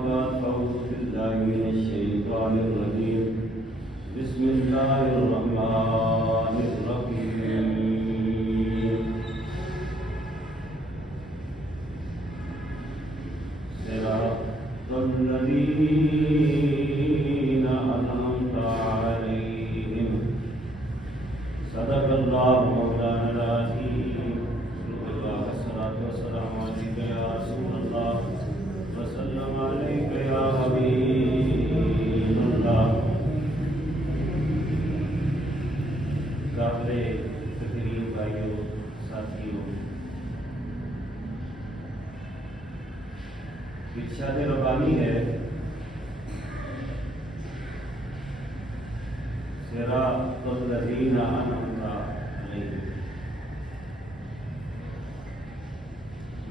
بعد فأعوذ بالله من الشيطان الرجيم بسم الله الرحمن الرحيم صراط الذين أنعمت عليهم صدق الله مولانا العظيم الصلاة والسلام عليك يا رسول الله وسلم عليك يا حبيب الله قابل تقریر بھائیوں ساتھیوں، ارشاد ربانی ہے صراط الذین انعمت علیہم۔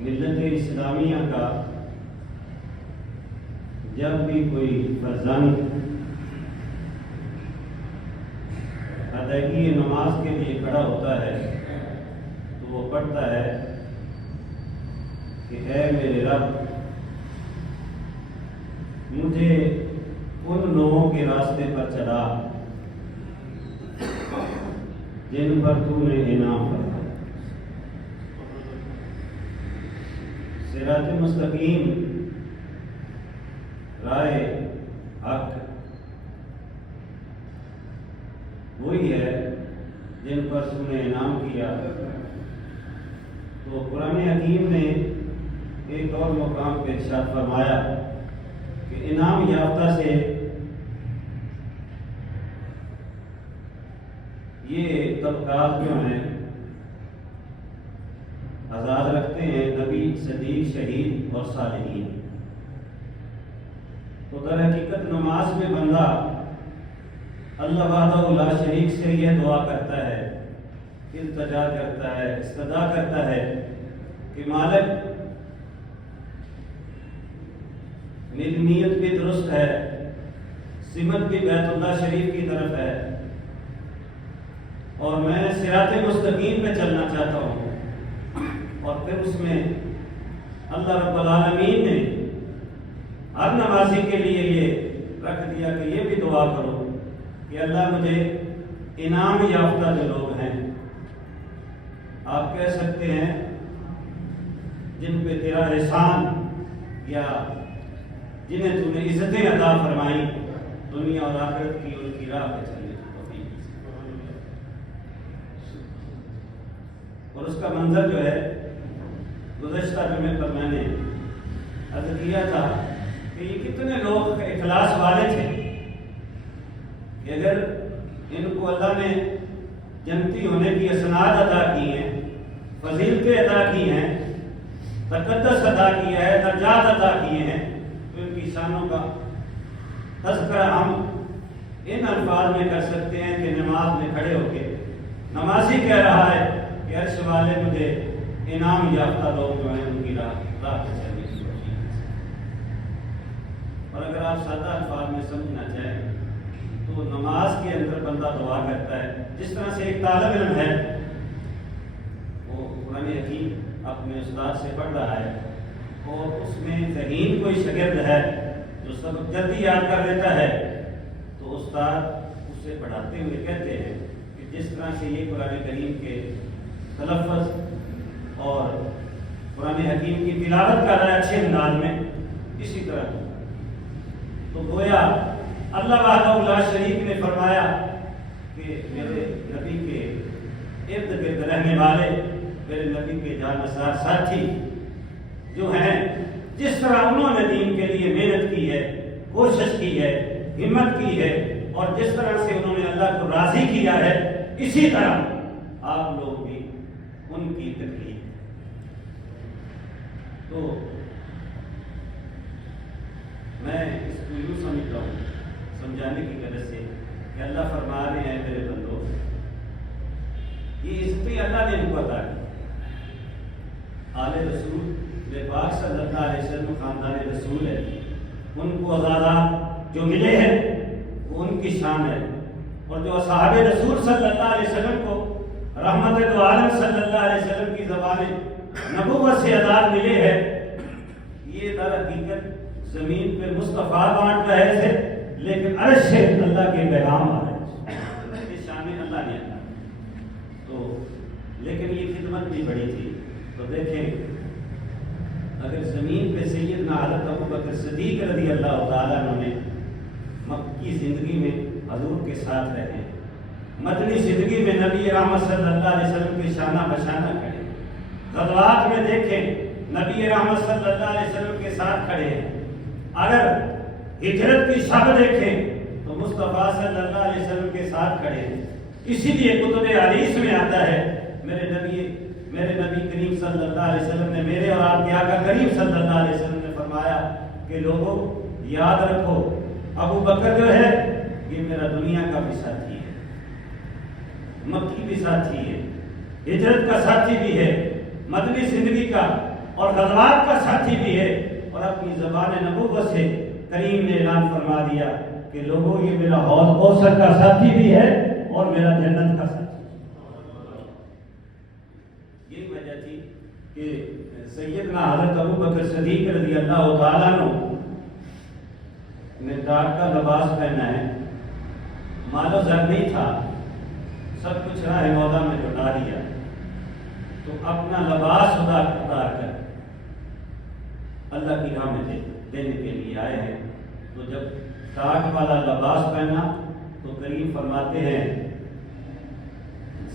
ملت اسلامیہ کا جب بھی کوئی فرزند ادائیگی نماز کے لیے کھڑا ہوتا ہے تو وہ پڑھتا ہے کہ اے میرے رب، مجھے ان لوگوں کے راستے پر چلا جن پر تو نے انعام فرمایا۔ صراط مستقیم، رائے حق وہی ہے جن پر تو نے انعام کیا۔ تو قرآن حکیم نے ایک اور مقام پہ ارشاد فرمایا کہ انعام یافتہ سے یہ طبقات جو ہیں آزاد رکھتے ہیں نبی، صدیق، شہید اور صالحین۔ تو در حقیقت نماز میں بندہ اللہ وحدہ لا شریک سے یہ دعا کرتا ہے، التجا کرتا ہے، استدعا کرتا ہے کہ مالک میری نیت بھی درست ہے، سمت بھی بیت اللہ شریف کی طرف ہے، اور میں صراط مستقیم پہ چلنا چاہتا ہوں۔ اور پھر اس میں اللہ رب العالمین نے ہر نمازی کے لیے یہ رکھ دیا کہ یہ بھی دعا کرو کہ اللہ مجھے انعام یافتہ جو لوگ ہیں، آپ کہہ سکتے ہیں جن پہ تیرا احسان یا جنہیں تو نے عزتیں عطا فرمائی دنیا اور آخرت کی، ان کی راہ پہ چلنے کی توفیق۔ اور اس کا منظر جو ہے گزشتہ جمعے پر میں نے عرض کیا تھا کہ یہ کتنے لوگ اخلاص والے تھے کہ اگر ان کو اللہ نے جنتی ہونے کی اسناد عطا کی ہیں، فضیلتیں عطا کی ہیں، تقدس عطا کیا ہے، درجات عطا کیے ہیں، تو ان کی شانوں کا تذکرہ ہم ان الفاظ میں کر سکتے ہیں کہ نماز میں کھڑے ہو کے نمازی کہہ رہا ہے کہ عرش والے مجھے انعام یافتہ لوگ جو ہیں ان کی راہ پہ چلنے کی توفیق۔ اور اگر آپ سادہ الفاظ میں سمجھنا چاہیں تو نماز کے اندر بندہ دعا کرتا ہے، جس طرح سے ایک طالب علم ہے وہ قرآن حکیم اپنے استاد سے پڑھ رہا ہے اور اس میں ذہین کوئی شاگرد ہے جو سبق جلدی یاد کر لیتا ہے، تو استاد اسے پڑھاتے ہوئے کہتے ہیں کہ جس طرح سے یہ قرآن کریم کے تلفظ اور قرآن حکیم کی تلاوت کر رہا ہے اچھے انداز میں، اسی طرح تو گویا اللہ وحدہ لا شریک نے فرمایا کہ میرے نبی کے ارد گرد رہنے والے، میرے نبی کے جانثار ساتھی جو ہیں، جس طرح انہوں نے دین کے لیے محنت کی ہے، کوشش کی ہے، ہمت کی ہے، اور جس طرح سے انہوں نے اللہ کو راضی کیا ہے، اسی طرح آپ لوگ بھی ان کی تکلیف۔ تو میں اس کو یوں سمجھتا ہوں سمجھانے کی غرض سے کہ اللہ فرما رہے ہیں میرے بندو، یہ عزتیں اللہ نے ان کو عطا کی۔ آل رسول پاک صلی اللہ علیہ وسلم خاندان رسول ہے، ان کو عزازات جو ملے ہیں وہ ان کی شان ہے، اور جو اصحاب رسول صلی اللہ علیہ وسلم کو رحمت دو عالم صلی اللہ علیہ وسلم کی زبان نبوت سے عطا ملے ہیں، یہ در حقیقت زمین پہ مصطفیٰ بانٹ رہے تھے، لیکن عرش سے اللہ کے پیغام آ رہے تھے، شان اللہ نے اللہ تو، لیکن یہ خدمت بھی بڑی تھی۔ تو دیکھیں اگر زمین پہ سیدنا حضرت ابو بکر صدیق رضی اللہ تعالیٰ عنہ نے مکی زندگی میں حضور کے ساتھ رہے، مدنی زندگی میں نبی رحمت صلی اللہ علیہ وسلم کے شانہ بشانہ کھڑے، غزوات میں دیکھیں نبی رحمت صلی اللہ علیہ وسلم کے ساتھ کھڑے ہیں، اگر ہجرت کی شب دیکھیں تو مصطفیٰ صلی اللہ علیہ وسلم کے ساتھ کھڑے ہیں۔ اسی لیے کتب حدیث میں آتا ہے میرے نبی کریم صلی اللہ علیہ وسلم نے، میرے اور آپ کے آقا کریم صلی اللہ علیہ وسلم نے فرمایا کہ لوگوں یاد رکھو ابو بکر جو ہے یہ میرا دنیا کا بھی ساتھی ہے، مکی بھی ساتھی ہے، ہجرت کا ساتھی بھی ہے، مدنی زندگی کا اور غزوات کا ساتھی بھی ہے، اور اپنی زبان نبوت سے کریم نے اعلان فرما دیا کہ لوگوں یہ میرا حوض کوثر کا ساتھی بھی ہے اور میرا جنت کا ساتھی۔ یہی وجہ تھی کہ سیدنا حضرت ابو بکر صدیق رضی اللہ تعالیٰ عنہ نے داغ کا لباس پہنا ہے، مال و زر نہیں تھا، سب کچھ راہ مولا میں لوٹا دیا، تو اپنا لباس اتار کر اللہ کی راہ میں دینے کے لیے آئے ہیں۔ تو جب داغ والا لباس پہنا تو کریم فرماتے ہیں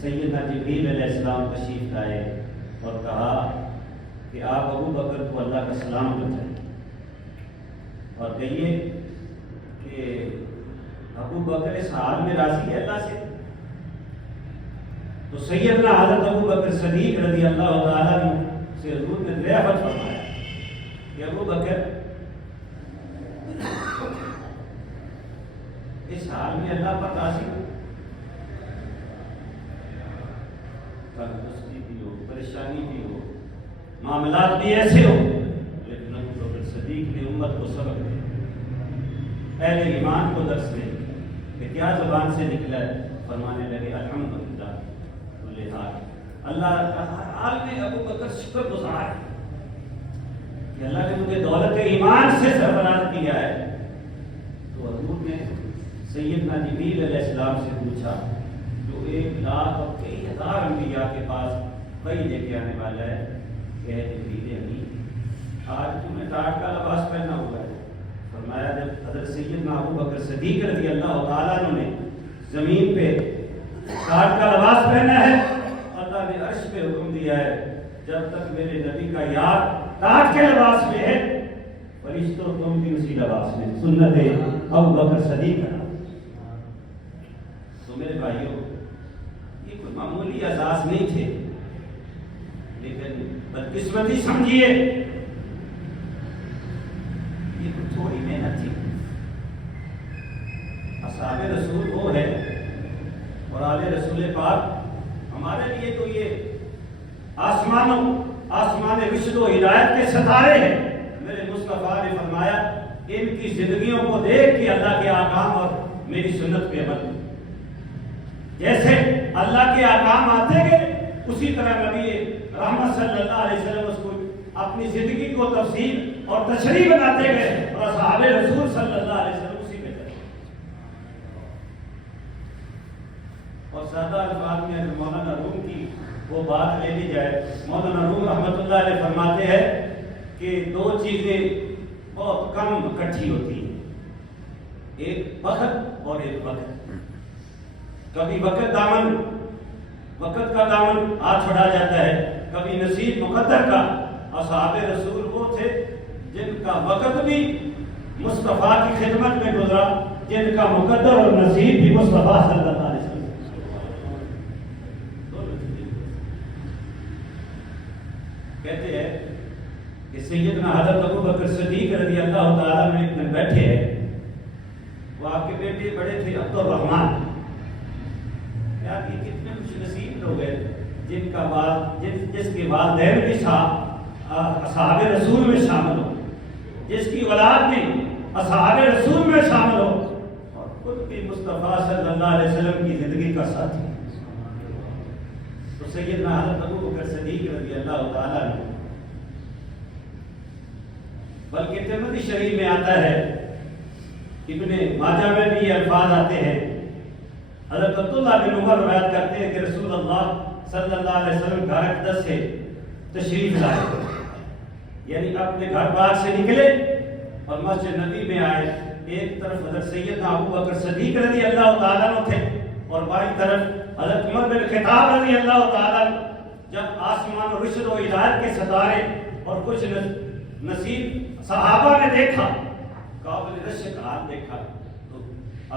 سیدنا جبریل علیہ السلام تشریف لائے اور کہا کہ آپ ابو بکر کو اللہ کا سلام بتائیں اور کہیے کہ ابو بکر اس حال میں راضی ہے اللہ سے۔ تو سیدنا حضرت ابو بکر صدیق رضی اللہ تعالیٰ سے حضور نے ضیافت فرمایا کہ ابو بکر اس حال میں اللہ پر راضی ہو، تندرستی بھی ہو، پریشانی بھی ہو، معاملات بھی ایسے ہو، لیکن ابو بکر صدیق نے امت کو سبق دیا، اہل ایمان کو درس دے کہ کیا زبان سے نکلا ہے، فرمانے لگے الحمدللہ کل حال، اللہ ہر حال میں ابو بکر شکر گزار ہے کہ اللہ نے مجھے دولت ایمان سے سرفراز کیا ہے۔ تو حضور نے سیدنا جبریل علیہ السلام سے پوچھا جو 1 لاکھ اور کئی ہزار انبیاء کے پاس وہی لے کے آنے والا ہے کہ جبریل امین آج تمہیں ٹاٹ کا لباس پہنا ہوا ہے۔ فرمایا جب حضرت سیدنا ابو بکر صدیق رضی اللہ تعالیٰ عنہ نے زمین پہ ٹاٹ کا لباس پہنا ہے، اللہ نے عرش پہ حکم دیا ہے جب تک میرے نبی کا یاد ٹاٹ کے لباس میں ہے فرشتوں تم بھی اسی لباس میں، سنت ابو بکر صدیق کا۔ تو میرے بھائیوں یہ کوئی معمولی اعزاز نہیں تھے، لیکن بدقسمتی سمجھیے یہ کوئی تھوڑی محنت تھی۔ اصحاب رسول وہ ہے اور آل رسول پاک ہمارے لیے تو یہ آسمان رشد و ہدایت کے ستارے ہیں۔ میرے مصطفیٰ نے فرمایا ان کی زندگیوں کو دیکھ کے اللہ کے احکام اور میری سنت پہ عمل، جیسے اللہ کے احکام آتے گئے اسی طرح نبی رحمت صلی اللہ علیہ وسلم اس کو اپنی زندگی کو تفصیل اور تشریح بناتے گئے اور اصحاب رسول صلی اللہ علیہ وسلم اسی پہ چلے۔ اور سادہ الفاظ میں اگر مولانا روم کی وہ بات لے لی جائے، مولانا روم رحمۃ اللہ علیہ فرماتے ہیں کہ 2 چیزیں بہت کم اکٹھی ہوتی ہیں، ایک وقت اور ایک وقت۔ کبھی وقت کا دامن ہاتھ چھڑا جاتا ہے، کبھی نصیب مقدر کا۔ اصحاب رسول وہ تھے جن کا وقت بھی مصطفیٰ کی خدمت میں گزرا، جن کا مقدر اور نصیب بھی مصطفیٰ صلی اللہ علیہ وسلم۔ کہتے ہیں کہ سیدنا حضرت ابو بکر صدیق رضی اللہ تعالیٰ عنہ ایک دن بیٹھے ہیں، وہ آپ کے بیٹے بڑے تھے عبد الرحمن، یار یہ کتنے خوش نصیب لوگ ہیں جس کے والدین بھی اصحاب رسول میں شامل ہو، جس کی اولاد بھی اصحاب رسول میں شامل ہو اور خود بھی مصطفیٰ صلی اللہ علیہ وسلم کی زندگی کا ساتھی۔ تو سیدنا حضرت ابو بکر صدیق رضی اللہ تعالیٰ عنہ بلکہ ترمذی شریف میں آتا ہے، ابن ماجہ میں بھی یہ الفاظ آتے ہیں، حضرت عبداللہ بن عمر روایت کرتے ہیں کہ رسول اللہ صلی اللہ علیہ وسلم گھر اقدس سے تشریف لائے، یعنی اپنے گھر بار سے نکلے اور مسجد نبی میں آئے۔ ایک طرف حضرت سیدنا ابو بکر صدیق رضی اللہ تعالیٰ عنہ تھے اور بائیں طرف حضرت عمر بن خطاب رضی اللہ تعالیٰ عنہ۔ جب آسمان و رشد و ہدایت کے ستارے اور کچھ نصیب صحابہ نے دیکھا، قابل رشک حال دیکھا، تو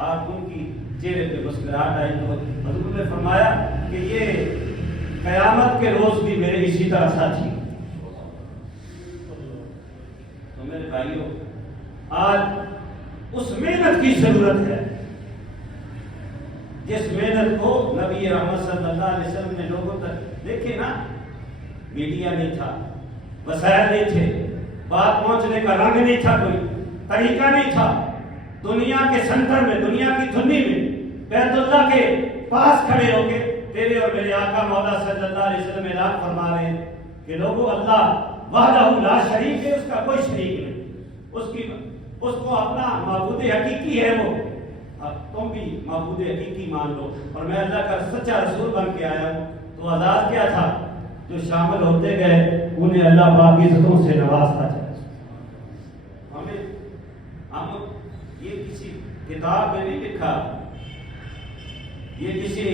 آپ ان کی چہرے پہ مسکراہٹ آئی، تو حضور نے فرمایا کہ یہ قیامت کے روز بھی میرے اسی طرح ساتھی۔ تو میرے بھائیوں، آج اس محنت کی ضرورت ہے جس محنت کو نبی رحمت صلی اللہ علیہ وسلم نے لوگوں تک، دیکھیں نا، میڈیا نہیں تھا، وسائل نہیں تھے، بات پہنچنے کا رنگ نہیں تھا، کوئی طریقہ نہیں تھا، دنیا کے سنٹر میں، دنیا کی دھنی میں بیت اللہ کے پاس کھڑے ہو کے تیرے اور میرے آقا مولا صلی اللہ علیہ وسلم اعلان فرما رہے ہیں کہ لوگوں، اللہ وحدہ لا شریک ہے، اس کا کوئی شریک نہیں، اس کو اپنا معبود حقیقی ہے، وہ تم بھی معبود حقیقی مان لو، اور میں اللہ کا سچا رسول بن کے آیا ہوں۔ تو عذاب کیا تھا؟ جو شامل ہوتے گئے انہیں اللہ پاک عزتوں سے نوازتا چلا۔ ہم یہ کسی کتاب میں نہیں لکھا، یہ کسی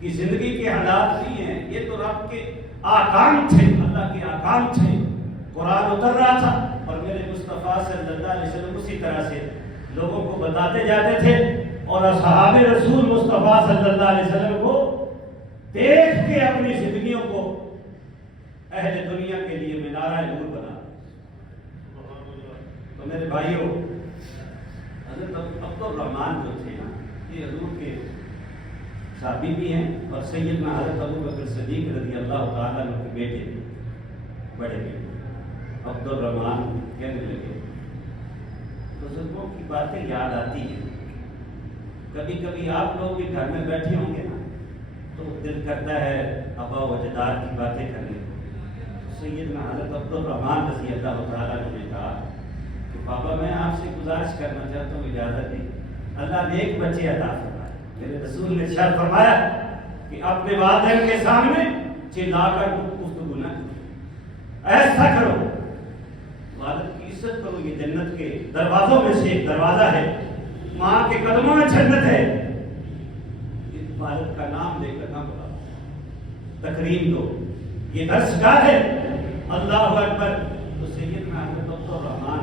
کی زندگی کے حالات نہیں ہیں، یہ تو رب کے احکام تھے، اللہ کے احکام تھے، قرآن اتر رہا تھا اور میرے مصطفیٰ صلی اللہ علیہ وسلم اسی طرح سے لوگوں کو بتاتے جاتے تھے، اور اصحاب رسول مصطفیٰ صلی اللہ علیہ وسلم کو دیکھ کے اپنی زندگیوں کو اہل دنیا کے لیے مینارہ نور بنا۔ تو میرے بھائیوں، حضرت عبدالرحمن جو تھے نا، یہ حضور کے صحابی بھی ہیں اور سیدنا حضرت ابو بکر صدیق رضی اللہ تعالیٰ عنہ کے بیٹے، بڑے بیٹے عبدالرحمن کہنے لگے۔ بزرگوں کی باتیں یاد آتی ہیں، کبھی کبھی آپ لوگ بھی گھر میں بیٹھے ہوں گے نا، تو دل کرتا ہے آبا و اجداد کی باتیں کرنے کو۔ سیدنا حضرت عبدالرحمن رضی اللہ تعالیٰ عنہ نے کہا کہ بابا میں آپ سے گزارش کرنا چاہتا ہوں، اجازت دیں، اللہ نے ایک بچے عطا فرمائے۔ میرے رسول نے ارشاد فرمایا کہ اپنے والدین کے سامنے چلا کر گفتگو نہ کرو، ایسا کرو، والد کی عزت کرو، یہ جنت کے دروازوں میں سے ایک دروازہ ہے، ماں کے قدموں میں جنت ہے، والد کا نام لے کر نہ بلاؤ، تکریم دو، یہ درس گاہ ہے، اللہ اکبر۔ تو سیدنا حضرت عبدالرحمن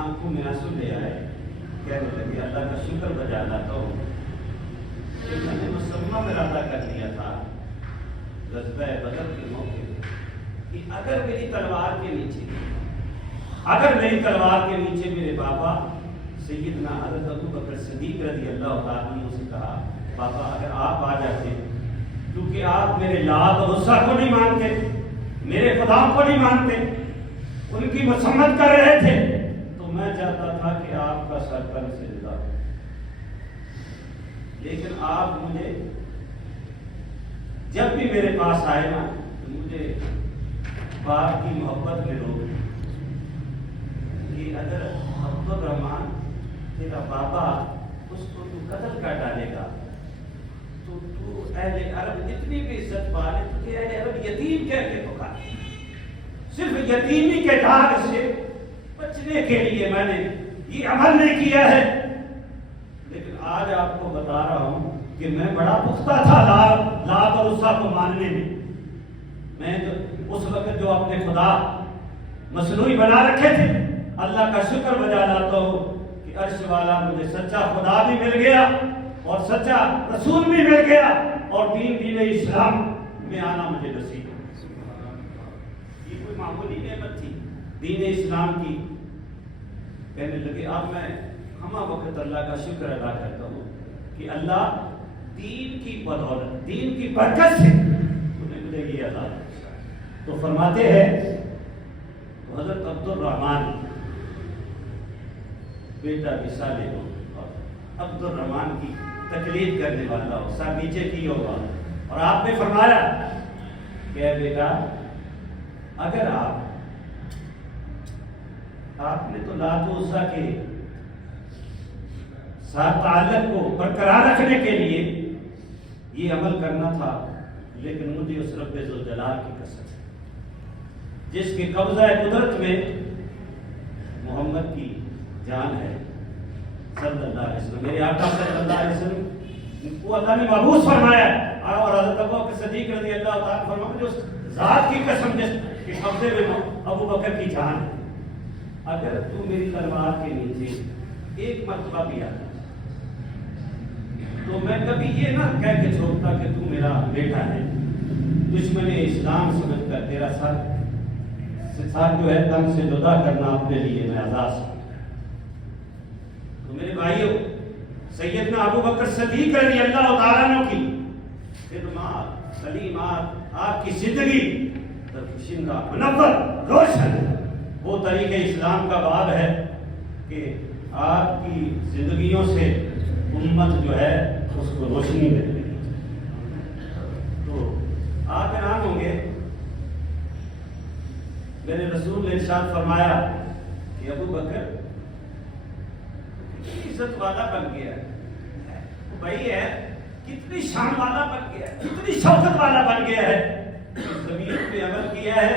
آنکھوں میں آنسو لے آئے، کہنے لگے اللہ کا شکر بجا لاتا ہوں کہ میں نے مسلمہ میں ارادہ کر لیا تھا غزوہ بدر کے موقع کہ اگر میری تلوار کے نیچے میرے بابا سیدنا حضرت ابو بکر صدیق رضی اللہ تعالیٰ عنہ سے کہا، بابا اگر آپ آ جاتے، کیونکہ آپ میرے لات اور عزا کو نہیں مانتے، میرے خدا کو نہیں مانتے، ان کی مذمت کر رہے تھے، تو میں چاہتا تھا کہ آپ کا سر پر سجدہ ہو، لیکن آپ مجھے جب بھی میرے پاس آئے نا تو مجھے باپ کی محبت میں روک کہ اگر عبدالرحمن تیرا بابا اس کو تو قتل کر ڈالے گا تو اہل عرب جتنی بھی عزت پالے تجھے اہل عرب یتیم کہہ کے پکارے۔ صرف یتیمی کے داغ سے بچنے کے لیے میں نے یہ عمل نہیں کیا ہے، لیکن آج آپ کو بتا رہا ہوں کہ میں بڑا پختہ تھا لات اور عزا کو ماننے میں اس وقت جو اپنے خدا مصنوعی بنا رکھے تھے، اللہ کا شکر بجا لاتا ہوں کہ عرش والا مجھے سچا خدا بھی مل گیا اور سچا رسول بھی مل گیا اور دین اسلام میں آنا مجھے نصیب ہوا۔ یہ کوئی معمولی نعمت تھی دین اسلام کی۔ کہنے لگے اب میں ہمہ وقت اللہ کا شکر ادا کرتا ہوں کہ اللہ دین کی بدولت، دین کی برکت سے انہیں مجھے یہ عطا کیا۔ تو فرماتے ہیں تو حضرت عبدالرحمن بیٹا بھی صالح ہو اور عبدالرحمن کی تقلید کرنے والا ہو، سر نیچے کی ہوگا، اور آپ نے فرمایا کہ اے بیٹا اگر آپ نے تو لات و عزا کے ساتھ تعلق کو برقرار رکھنے کے لیے یہ عمل کرنا تھا، لیکن مجھے اس رب ذوالجلال کی قسم جس کے قبضہ قدرت میں محمد کی جان ہے صلی اللہ علیہ وسلم، میرے آقا صلی اللہ علیہ وسلم کو اللہ نے مبعوث فرمایا، اور حضرت ابوبکر صدیق رضی اللہ تعالیٰ فرمایا جو ذات کی قسم جس کے قبضے میں ابو بکر کی جان ہے، اگر تو میری تلوار کے نیچے ایک مرتبہ بھی آتا تو میں کبھی یہ نہ کہہ کے چھوڑتا کہ تو میرا بیٹا ہے، دشمن اسلام سمجھ کر تیرا ساتھ جو ہے تن سے جدا کرنا اپنے لیے میں آزاد ہوں۔ تو میرے بھائیوں، سیدنا ابو بکر صدیق رضی اللہ تعالیٰ عنہ کی خدمات، تعلیمات، آپ کی زندگی درخشندہ، منور، روشن، وہ طریقہ اسلام کا باب ہے کہ آپ کی زندگیوں سے امت جو ہے اس کو روشنی مل رہی۔ تو آپ حیران ہوں گے، میرے رسول نے ارشاد فرمایا کہ ابو بکر کتنی عزت والا بن گیا ہے، بھائی ہے کتنی شان والا بن گیا ہے، کتنی شوکت والا بن گیا ہے، زمین پہ عمل کیا ہے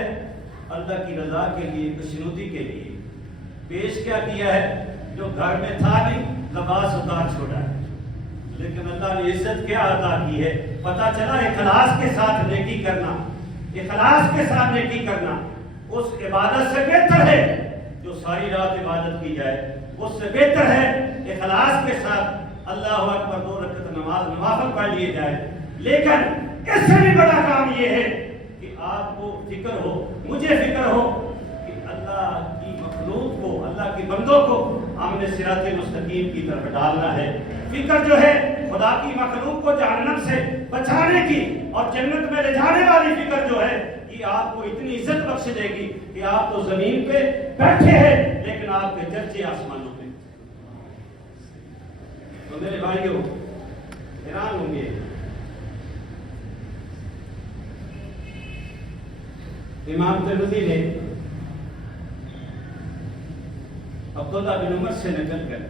اللہ کی رضا کے لیے، کشنودی کے لیے، پیش کیا کیا ہے، جو گھر میں تھا نہیں لباس اتار چھوڑا ہے، لیکن اللہ نے عزت کیا عطا کی ہے، پتہ چلا اخلاص کے ساتھ نیکی کرنا، اخلاص کے ساتھ نیکی کرنا اس عبادت سے بہتر ہے جو ساری رات عبادت کی جائے، اس سے بہتر ہے اخلاص کے ساتھ اللہ اکبر 2 رکعت نماز نوافل پڑھ لیے جائے۔ لیکن اس سے بھی بڑا کام یہ ہے کہ آپ کو فکر ہو، مجھے فکر ہو کہ اللہ کی مخلوق کو، اللہ کے بندوں کو ہم نے صراط مستقیم کی طرف ڈالنا ہے۔ فکر جو ہے خدا کی مخلوق کو جہنم سے بچانے کی اور جنت میں لے جانے والی فکر جو ہے کہ آپ کو اتنی عزت بخش دے گی کہ آپ تو زمین پہ بیٹھے ہیں لیکن آپ کے چرچے آسمانوں پہ۔ تو میرے بھائیوں حیران ہوں گے، امام ترمذی نے عبداللہ بن عمر سے نقل کر،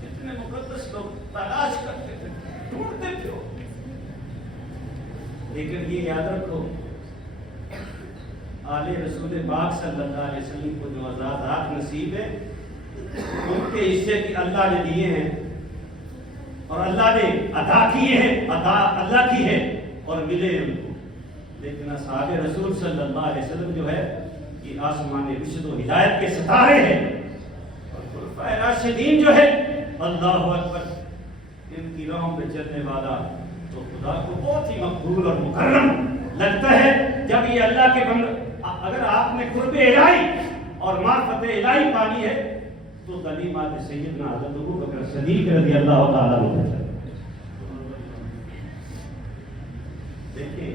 کتنے مقدس لوگ تلاش کرتے تھے، ڈھونڈتے تھے، لیکن یہ یاد رکھو آل رسول پاک صلی اللہ علیہ وسلم کو جو عزازات نصیب ہے ان کے حصے کی اللہ نے دیے ہیں اور اللہ نے عطا کیے ہیں، عطا اللہ کی ہے اور ملے ان کو، لیکن اصحاب رسول صلی اللہ علیہ وسلم جو ہے یہ آسمان رشد و ہدایت کے ستارے ہیں، اور خلفائے راشدین جو ہے اللہ اکبر ان کی راہوں پہ چلنے والا تو خدا کو بہت ہی مقبول اور مکرم لگتا ہے جب یہ اللہ کے بندے۔ اگر آپ نے قرب الہی اور معرفت الہی پانی ہے تو تعلیمات سیدنا حضرت ابو بکر صدیق رضی اللہ تعالیٰ عنہ۔ دیکھیں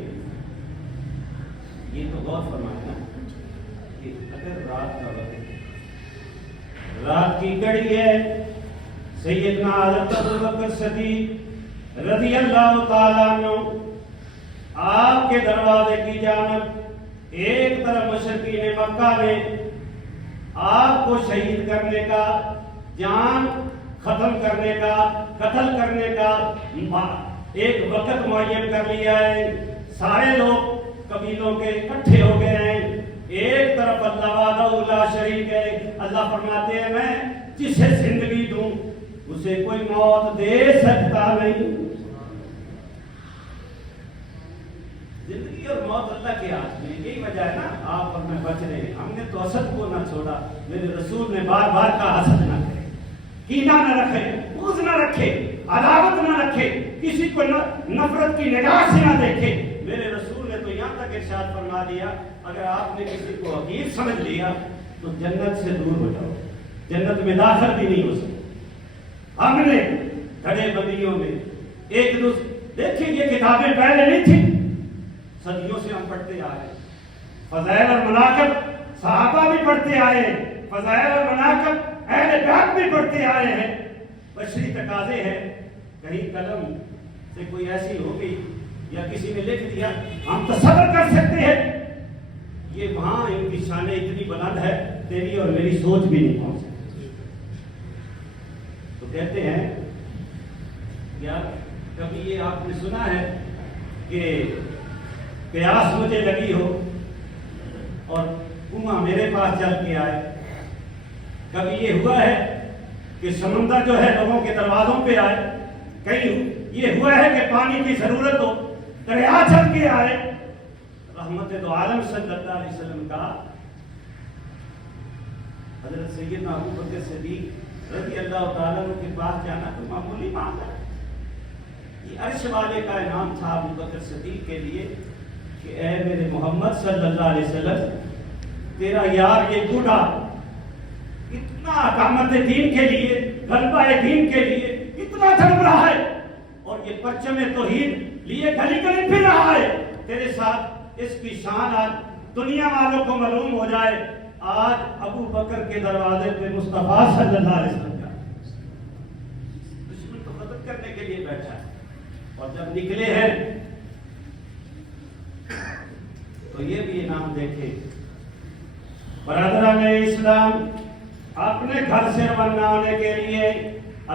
یہ تو غور فرمانا کہ اگر رات کا وقت، رات کی گھڑی ہے، سیدنا حضرت ابو بکر صدیق رضی اللہ تعالیٰ عنہ آپ کے دروازے کی جانب ایک طرف مشرقین مکہ نے آپ کو شہید کرنے کا، جان ختم کرنے کا، قتل کرنے کا ایک وقت معین کر لیا ہے، سارے لوگ قبیلوں کے اکٹھے ہو گئے ہیں، ایک طرف اللہ وحدہ لا شریک ہے، اللہ فرماتے ہیں میں جسے زندگی دوں اسے کوئی موت دے سکتا نہیں، زندگی اور موت اللہ کے ہاتھ میں، یہی وجہ ہے نا آپ اور میں بچ رہے ہیں، ہم نے تو حسد کو نہ چھوڑا، میرے رسول نے بار بار کہا حسد نہ کرے، کینہ نہ رکھے، بغض نہ رکھے، عداوت نہ رکھے، کسی کو نفرت کی نگاہ سے نہ دیکھے، میرے رسول نے تو یہاں تک ارشاد فرما دیا اگر آپ نے کسی کو حقیر سمجھ لیا تو جنت سے دور ہو جاؤ، جنت میں داخل بھی نہیں ہو سکتے۔ ہم نے گھڑے بندیوں میں ایک دوسرے، دیکھیں یہ کتابیں پہلے نہیں تھیں، صدیوں سے ہم پڑھتے آ رہے ہیں، فضائل اور مناقب صحابہ بھی پڑھتے آئے ہیں، فضائل اور مناقب اہل بیت بھی پڑھتے آئے ہیں، بشری تقاضے ہیں، کہیں قلم سے کوئی ایسی ہو گئی یا کسی نے لکھ دیا ہم تصور کر سکتے ہیں کہ وہاں ان کی شانیں اتنی بلند ہے تیری اور میری سوچ بھی نہیں پہنچ سکتی. تو کہتے ہیں کیا کبھی یہ آپ نے سنا ہے کہ پیاس مجھے لگی ہو اور کنواں میرے پاس چل کے آئے؟ کبھی یہ ہوا ہے کہ سمندر جو ہے لوگوں کے دروازوں پہ آئے؟ کہیں یہ ہوا ہے کہ پانی کی ضرورت ہو دریا چل کے آئے؟ رحمت دو عالم صلی اللہ علیہ وسلم کا حضرت سیدنا ابو بکر صدیق رضی اللہ تعالیٰ عنہ کے پاس جانا تو معمولی بات ہے. یہ عرش والے کا انعام تھا ابو بکر صدیق کے لیے کہ اے میرے محمد صلی اللہ علیہ وسلم، تیرا یار یہ بوڑھا اتنا اقامت دین کے لیے، غلبہ دین کے لیے اتنا تڑپ رہا ہے اور یہ پرچم توحید لیے گلی گلی پھر رہا ہے. تیرے ساتھ اس کی شان آج دنیا والوں کو معلوم ہو جائے. آج ابو بکر کے دروازے پہ مصطفیٰ صلی اللہ علیہ وسلم کا دشمن کو قتل کرنے کے لیے بیٹھا ہے، اور جب نکلے ہیں تو یہ بھی انعام دیکھے. برادران اسلام، اپنے گھر سے روانہ ہونے کے لیے،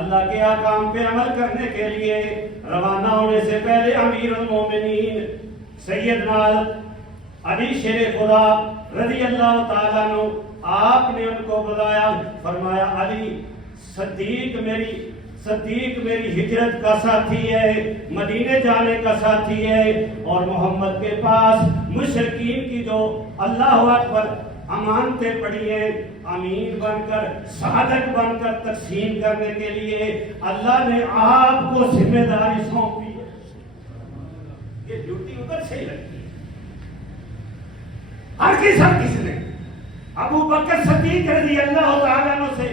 اللہ کے احکام پہ عمل کرنے کے لیے روانہ ہونے سے پہلے امیر المومنین سیدنا علی شیر خدا رضی اللہ تعالیٰ عنہ آپ نے ان کو بلایا. فرمایا علی صدیق میری ہجرت کا ساتھی ہے، مدینے جانے کا ساتھی ہے، اور محمد کے پاس مشرکین کی جو اللہ اکبر امانتیں پڑی ہیں، امین بن کر صادق بن کر تقسیم کرنے کے لیے اللہ نے آپ کو ذمہ داری سونپی ہے. یہ ڈیوٹی ادھر سے ہی لگتی ہے. ہر کس نے ابو بکر صدیق رضی اللہ تعالیٰ عنہ سے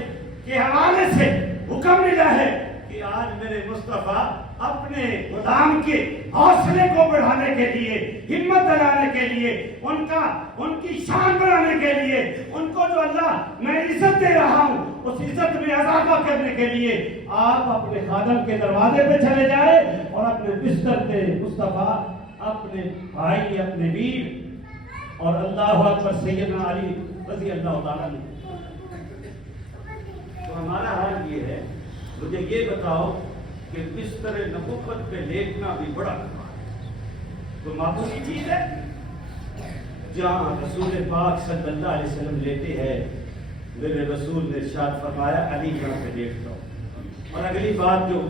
کے حوالے سے حکم ملا ہے کہ آج میرے مصطفیٰ اپنے غلام کے حوصلے کو بڑھانے کے لیے، ہمت دلانے کے لیے، ان کی شان بڑھانے کے لیے، ان کو جو اللہ میں عزت دے رہا ہوں اس عزت میں اضافہ کرنے کے لیے آپ اپنے خادم کے دروازے پہ چلے جائے اور اپنے بستر پہ مصطفیٰ، اپنے بھائی، اپنے ویر اور اللہ اکبر سیدنا علی رضی اللہ تعالیٰ عنہ. تو ہمارا حال یہ ہے، مجھے یہ بتاؤ کہ بستر نبوت پہ لیٹنا بھی بڑا تو معمولی چیز ہے؟ جہاں رسول پاک صلی اللہ علیہ وسلم لیتے ہیں، میرے رسول نے ارشاد فرمایا علی یہاں پہ لیٹ جاؤ. اور اگلی بات جو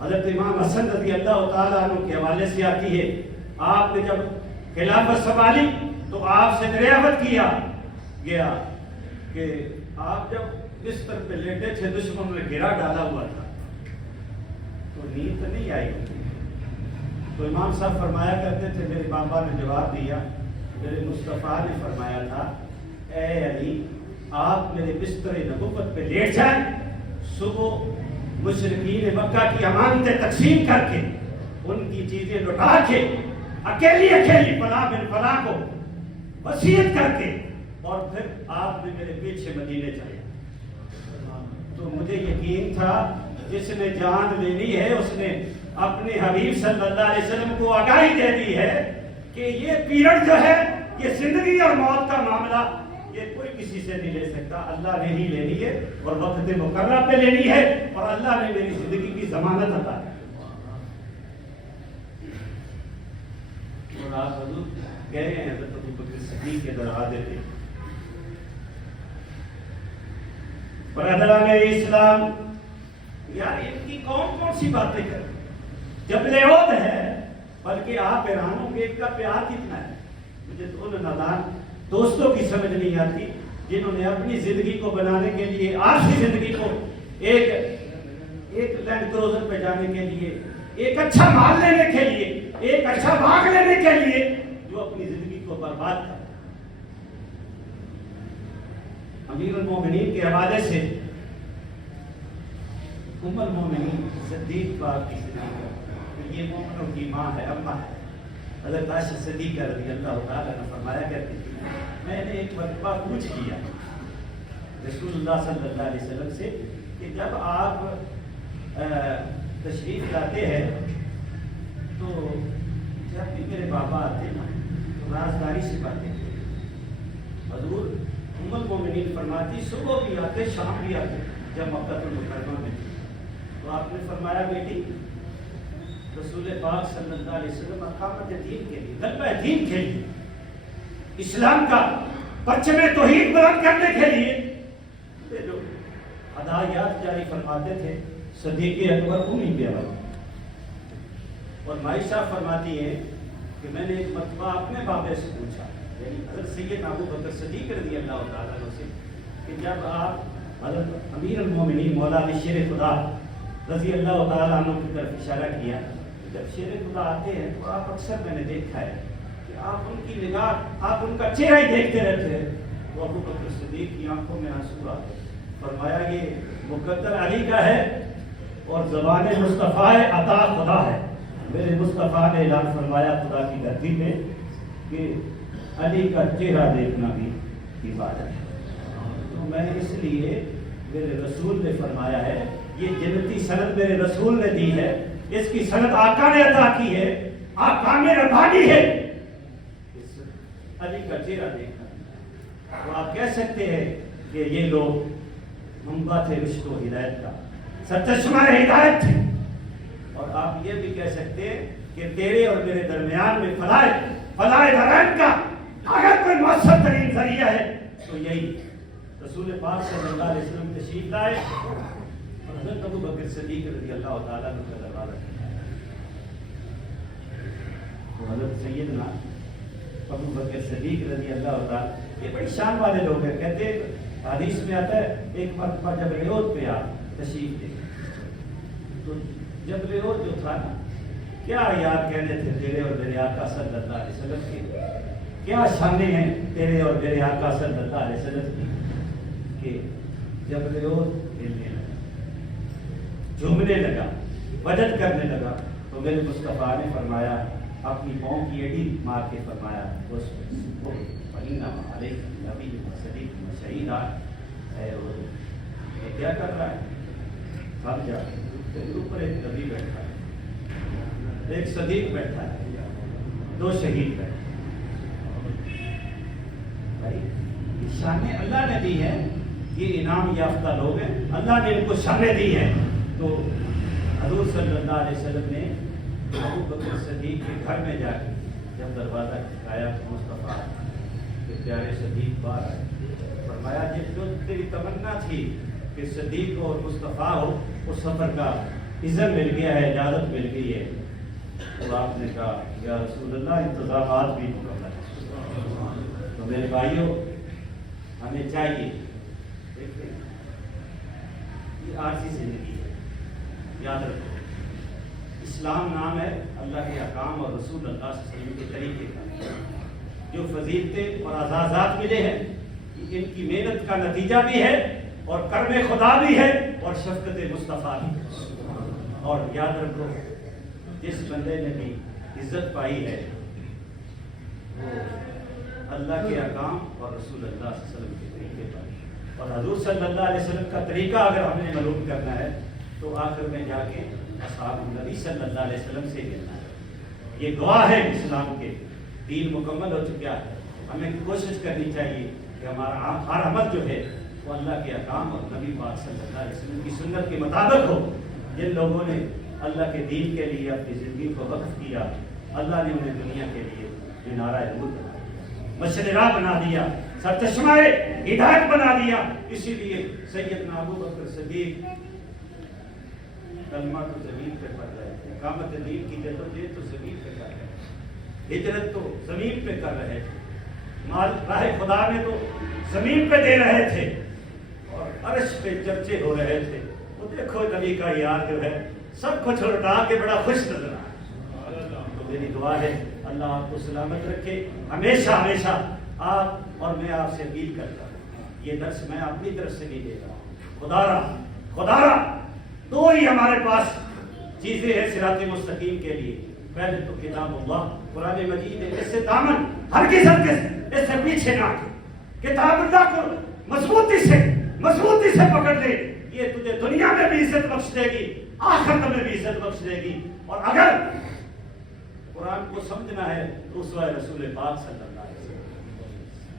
حضرت امام حسن رضی اللہ تعالیٰ عنہ کے حوالے سے آتی ہے، آپ نے جب خلافت سنبھالی تو آپ سے دریافت کیا گیا کہ آپ جب بستر پہ لیٹے تھے دشمن نے گھیرا ڈالا ہوا تھا تو نیند تو نہیں آئی. تو امام صاحب فرمایا کرتے تھے، میرے بابا نے جواب دیا، میرے مصطفیٰ نے فرمایا تھا اے علی آپ میرے بستر نبوت پہ لیٹ جائیں، صبح مشرکین مکہ کی امانتیں تقسیم کر کے ان کی چیزیں لٹا کے اکیلی فلاں بن فلاں کو وصیت کر کے اور پھر آپ نے میرے پیچھے مدینے چلے. تو مجھے یقین تھا جس نے جان لینی ہے اس نے اپنے حبیب صلی اللہ علیہ وسلم کو آگاہی دے دی ہے کہ یہ پیریڈ جو ہے، یہ زندگی اور موت کا معاملہ، یہ کوئی کسی سے نہیں لے سکتا، اللہ نے ہی لینی ہے اور وقت مقررہ پہ لینی ہے، اور اللہ نے میری زندگی کی ضمانت عطا کی. اور آپ حضور گئے ہیں حضرت ابو بکر صدیق کے دروازے پہ. برادران اسلام، یار ان کی کون سی باتیں کریں؟ جبل عہد ہے، بلکہ آپ ایرانوں کے کا پیار کتنا ہے. مجھے تو ان نادان دوستوں کی سمجھ نہیں آتی جنہوں نے اپنی زندگی کو بنانے کے لیے، آج کی زندگی کو ایک لینڈ کروزر پہ جانے کے لیے، ایک اچھا مال لینے کے لیے، ایک اچھا باغ لینے کے لیے، جو اپنی زندگی کو برباد کر. امیر المومنین کے حوالے سے ام المومنین صدیق پاک کی زندگی، یہ مومنوں کی ماں ہے، اماں ہے. حضرت عائشہ صدیقہ رضی اللہ تعالیٰ نے فرمایا کرتی تھی، میں نے ایک مرتبہ پوچھ لیا رسول اللہ صلی اللہ علیہ وسلم سے کہ جب آپ تشریف لاتے ہیں تو جب بھی میرے بابا آتے نا تو رازداری سے باتیں کرتے، حضور ام المومنین فرماتی صبح بھی آتے شام بھی آتے جب مکہ المکرمہ میں تھی، تو آپ نے فرمایا بیٹی رسول پاک صلی اللہ علیہ وسلم اقامت دین کے لیے، غلبہ دین کے لیے، اسلام کا پرچم توحید بلند کرنے کے لیے یہ جو ہدایات جاری فرماتے تھے صدیق اکبر انہیں پہ آئے۔ اور معائشہ فرماتی ہے کہ میں نے ایک مرتبہ اپنے بابے سے پوچھا، یعنی حضرت سیدنا ابو بکر صدیق رضی اللہ تعالیٰ عنہ سے، کہ جب آپ حضرت امیر المومنین مولا علی شیر خدا رضی اللہ تعالیٰ عنہ کی طرف اشارہ کیا، جب شیر خدا آتے ہیں تو آپ اکثر میں نے دیکھا ہے کہ آپ ان کی نگاہ، آپ ان کا چہرہ ہی دیکھتے رہتے ہیں، تو ابو بکر صدیق کی آنکھوں میں آنسو آتے، فرمایا یہ مقدر علی کا ہے اور زبان مصطفیٰ عطا خدا ہے۔ میرے مصطفیٰ نے اعلان فرمایا خدا کی دھرتی پہ کہ علی کا چہرہ دیکھنا بھی عبادت ہے۔ تو میں نے اس لیے میرے رسول نے فرمایا ہے، یہ جنتی سند میرے رسول نے دی ہے، اس کی سند آقا نے عطا کی ہے، آقا نے ربانی ہے، اس علی کا چہرہ دیکھنا۔ تو آپ کہہ سکتے ہیں کہ یہ لوگ منبع تھے رشت و ہدایت کا، سرچشمہ ہدایت تھے، اور آپ یہ بھی کہہ سکتے ہیں کہ تیرے اور میرے درمیان میں فلاح درائم کا اگر کوئی مؤثر ترین ذریعہ ہے تو یہی رسول پاک صلی اللہ علیہ وسلم تشریف لائے اور حضرت ابو بکر صدیق رضی اللہ تعالیٰ عنہ کا دروازہ کھٹکایا۔ تو حضرت سیدنا ابو بکر صدیق رضی اللہ تعالیٰ یہ بڑی شان والے لوگ ہیں، کہتے ہیں حدیث میں آتا ہے ایک مرتبہ جب ریاض پہ آپ تشریف لے تو جب ریاض جو تھا نا، کیا یاد کہنے تھے تیرے اور میرے آقا صلی اللہ علیہ وسلم کے، کیا شانیں ہیں تیرے اور میرے آقا صلی اللہ علیہ وسلم کی، کہ جب ریاض ہلنے لگا، جھومنے لگا، وجد کرنے لگا، تو میرے مصطفیٰ نے فرمایا اپنی پاؤں کی ایڑی مار کے فرمایا اس کو نبی صدیق شہید ہے، یہ کیا کر رہا ہے؟ ہم جا اوپر ایک نبی بیٹھا ہے، ایک صدیق بیٹھا ہے، دو شہید بیٹھے بھائی، شانیں اللہ نے دی ہے، یہ انعام یافتہ لوگ ہیں، اللہ نے ان کو شانیں دی ہیں۔ تو حضور صلی اللہ علیہ وسلم نے ابو بکر صدیق کے گھر میں جا کے جب دروازہ کھٹکایا مصطفیٰ کہ پیارے صدیق باہر آئے، فرمایا جب جو تیری تمنا تھی کہ صدیق اور مصطفیٰ ہو، اس سفر کا اذن مل گیا ہے، اجازت مل گئی ہے۔ تو آپ نے کہا یا رسول اللہ انتظامات بھی مکمل ہیں۔ تو میرے بھائیوں ہمیں چاہیے، یہ عارضی زندگی ہے، یاد رکھو اسلام نام ہے اللہ کے احکام اور رسول اللہ صلی اللہ علیہ وسلم کے طریقے کا، جو فضیلتیں اور اعزازات ملے ہیں ان کی محنت کا نتیجہ بھی ہے اور کرم خدا بھی ہے اور شفقت مصطفیٰ بھی۔ اور یاد رکھو جس بندے نے بھی عزت پائی ہے وہ اللہ کے احکام اور رسول اللہ صلی اللہ علیہ وسلم کے طریقے پر، اور حضور صلی اللہ علیہ وسلم کا طریقہ اگر ہم نے معلوم کرنا ہے تو آخر میں جا کے اصحاب نبی صلی اللہ علیہ وسلم سے ملنا ہے۔ یہ دعا ہے اسلام کے، دین مکمل ہو چکا ہے، ہمیں کوشش کرنی چاہیے کہ ہمارا ہر عمل جو ہے وہ اللہ کے احکام اور نبی پاک صلی اللہ علیہ وسلم کی سنت کے مطابق ہو۔ جن لوگوں نے اللہ کے دین کے لیے اپنی زندگی کو وقف کیا، اللہ نے انہیں دنیا کے لیے مینارہ نور بنا دیا، مشعل راہ بنا دیا، سرچشمہ ہدایت بنا دیا۔ اسی لیے سیدنا ابو بکر صدیق کلمہ تو زمین پہ پڑھ رہے تھے، اقامت دین کی جدوجہد تو زمین پہ کر رہے تھے، ہجرت تو زمین پہ کر رہے تھے، مال راہ خدا میں تو زمین پہ دے رہے تھے، اور عرش پہ چرچے ہو رہے تھے۔ وہ دیکھو نبی کا یار جو ہے سب کچھ لوٹا کے بڑا خوش نظر آیا۔ تو میری دعا ہے اللہ آپ کو سلامت رکھے ہمیشہ ہمیشہ۔ آپ اور میں آپ سے اپیل کرتا ہوں، یہ درس میں اپنی طرف سے نہیں دے رہا ہوں، خدا را دو ہی ہمارے پاس چیزیں ہیں صراط مستقیم کے لیے، پہلے تو کتاب اللہ قرآن مجید ہے، اس سے دامن ہرگز اس سے پیچھے نہ ہٹے، کتاب اللہ کو مضبوطی سے پکڑ لے، یہ تجھے دنیا میں بھی عزت بخش دے گی، آخرت میں بھی عزت بخش دے گی۔ اور اگر قرآن کو سمجھنا ہے تو اسوہ رسول پاک صلی اللہ علیہ وسلم،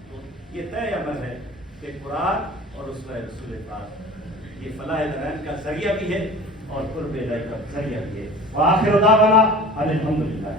تو یہ طے عمل ہے کہ قرآن اور اس کا رسول پاک یہ فلاح درائم کا ذریعہ بھی ہے اور قرب الہی کا ذریعہ بھی ہے. وآخر دعوانا الحمدللہ.